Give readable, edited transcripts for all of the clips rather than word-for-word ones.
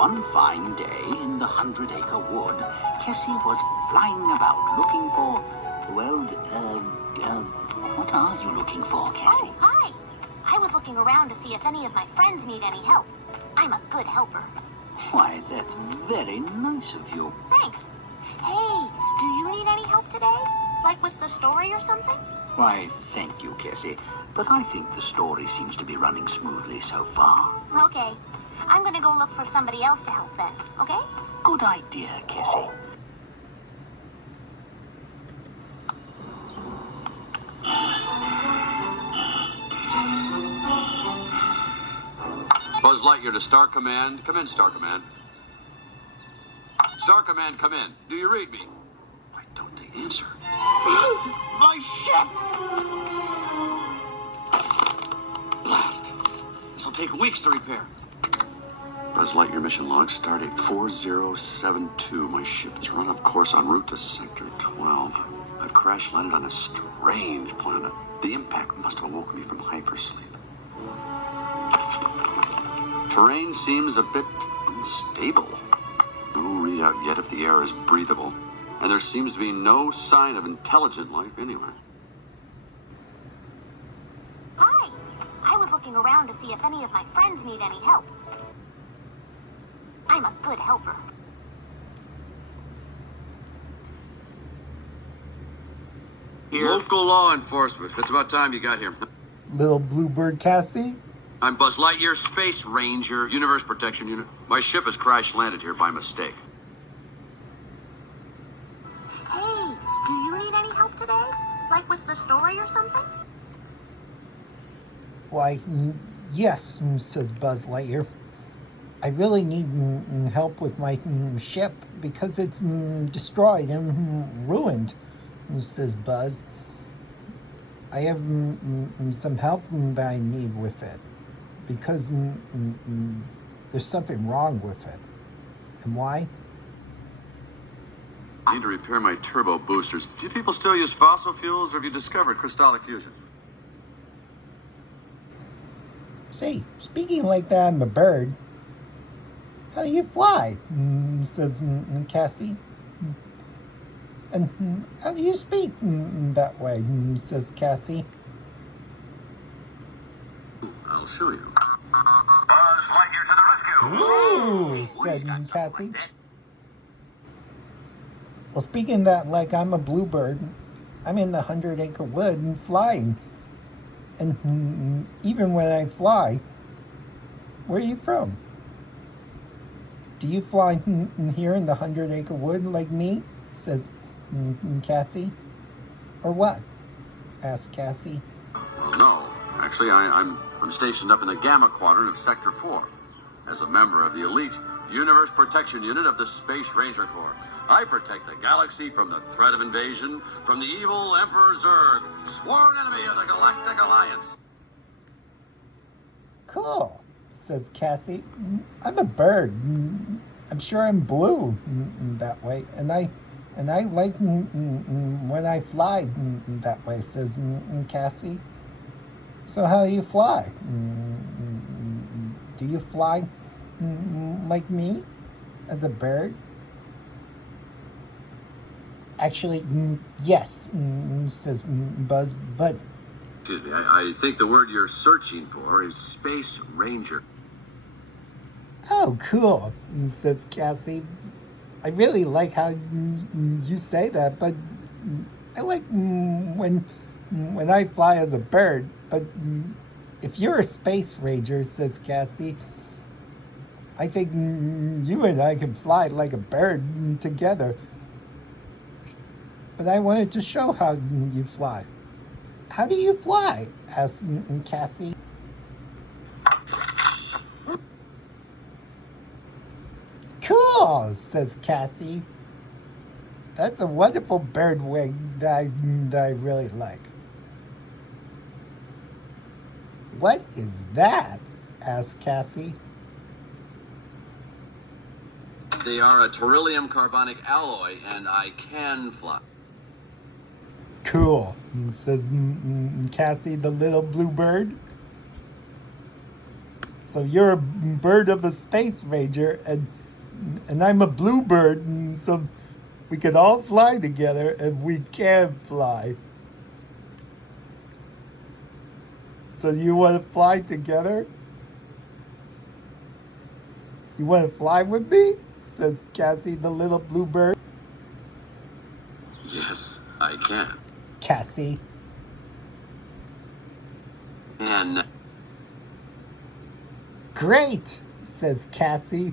One fine day in the 100-acre wood, Kassie was flying about looking for, what are you looking for, Kassie? Oh, hi. I was looking around to see if any of my friends need any help. I'm a good helper. Why, that's very nice of you. Thanks. Hey, do you need any help today? Like with the story or something? Why, thank you, Kassie. But I think the story seems to be running smoothly so far. Okay. I'm gonna go look for somebody else to help then, okay? Good idea, Kassie. Buzz Lightyear to Star Command. Come in, Star Command. Star Command, come in. Do you read me? Why don't they answer? My ship! Blast. This'll take weeks to repair. Buzz Lightyear mission log, stardate 4072. My ship is run off course en route to Sector 12. I've crash landed on a strange planet. The impact must have awoken me from hypersleep. Terrain seems a bit unstable. No readout yet if the air is breathable. And there seems to be no sign of intelligent life anywhere. Hi. I was looking around to see if any of my friends need any help. I'm a good helper. Local law enforcement. It's about time you got here. Little Bluebird Kassie? I'm Buzz Lightyear, Space Ranger, Universe Protection Unit. My ship has crash landed here by mistake. Hey, do you need any help today? Like with the story or something? Why, yes, says Buzz Lightyear. I really need help with my ship because it's destroyed and ruined, says Buzz. I have some help that I need with it because there's something wrong with it. And why? I need to repair my turbo boosters. Do people still use fossil fuels or have you discovered crystallic fusion? Say, speaking like that, I'm a bird. How do you fly? Says Kassie. And how do you speak that way? Says Kassie. I'll show you. Buzz Lightyear to the rescue! Ooh, said Kassie. Well, speaking that like I'm a bluebird, I'm in the 100-acre wood and flying. And even when I fly, where are you from? Do you fly here in the 100-acre wood like me? Says Kassie. Or what? Asked Kassie. Well, no. Actually, I'm stationed up in the Gamma Quadrant of Sector 4 as a member of the elite Universe Protection Unit of the Space Ranger Corps. I protect the galaxy from the threat of invasion from the evil Emperor Zurg, sworn enemy of the Galactic Alliance. Cool, says Kassie. I'm a bird. I'm sure I'm blue that way, and I like when I fly that way, says Kassie. So how do you fly? Do you fly like me as a bird? Actually, yes, says Buzz, but... Excuse me, I think the word you're searching for is Space Ranger. Oh, cool, says Kassie. I really like how you say that, but I like when I fly as a bird, but if you're a space ranger, says Kassie, I think you and I can fly like a bird together. But I wanted to show how you fly. How do you fly? Asked Kassie. Cool, says Kassie. That's a wonderful bird wing that I really like. What is that? Asked Kassie. They are a beryllium carbonic alloy, and I can fly. Cool, says Kassie, the little blue bird. So you're a bird of a space ranger, and I'm a bluebird, and so we could all fly together, and we can fly. So you want to fly together? You want to fly with me? Says Kassie the little bluebird. Yes, I can. Kassie. And Great, says Kassie.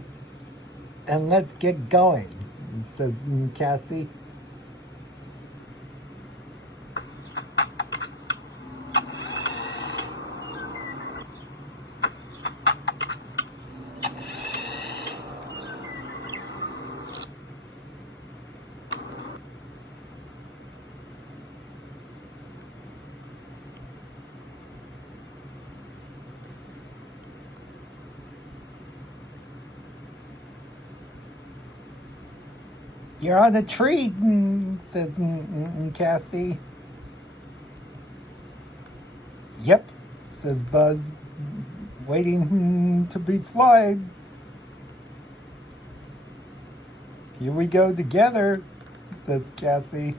And let's get going, says Kassie. You're on a tree, says Kassie. Yep, says Buzz, waiting to be flying. Here we go together, says Kassie.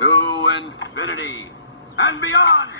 to infinity and beyond.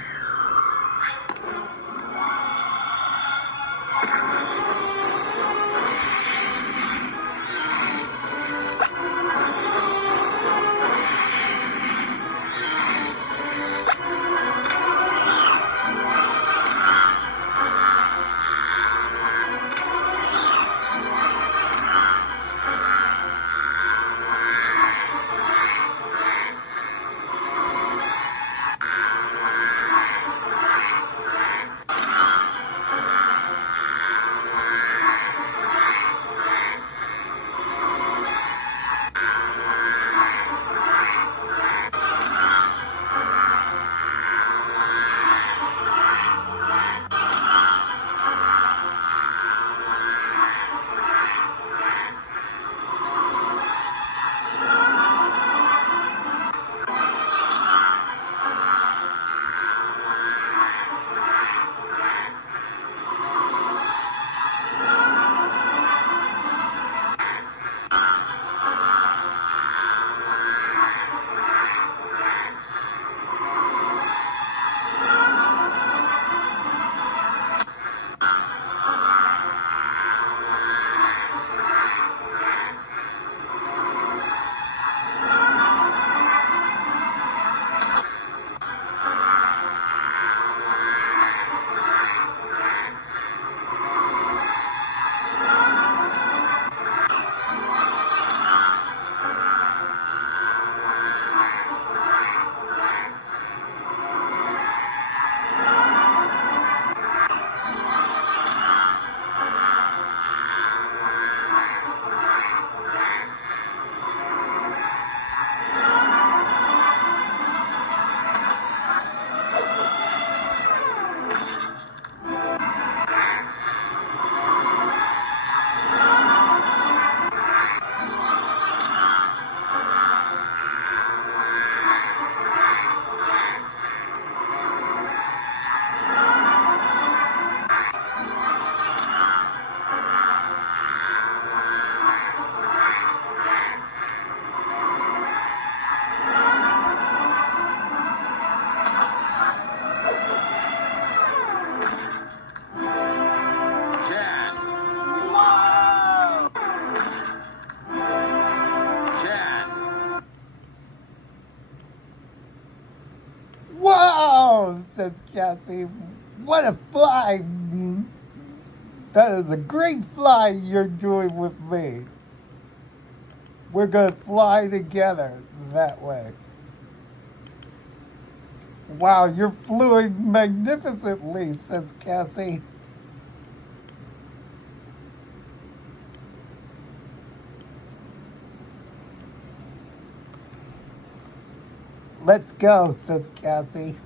Whoa, says Kassie. What a fly. That is a great fly you're doing with me. We're going to fly together that way. Wow, you're flying magnificently, says Kassie. Let's go, says Kassie.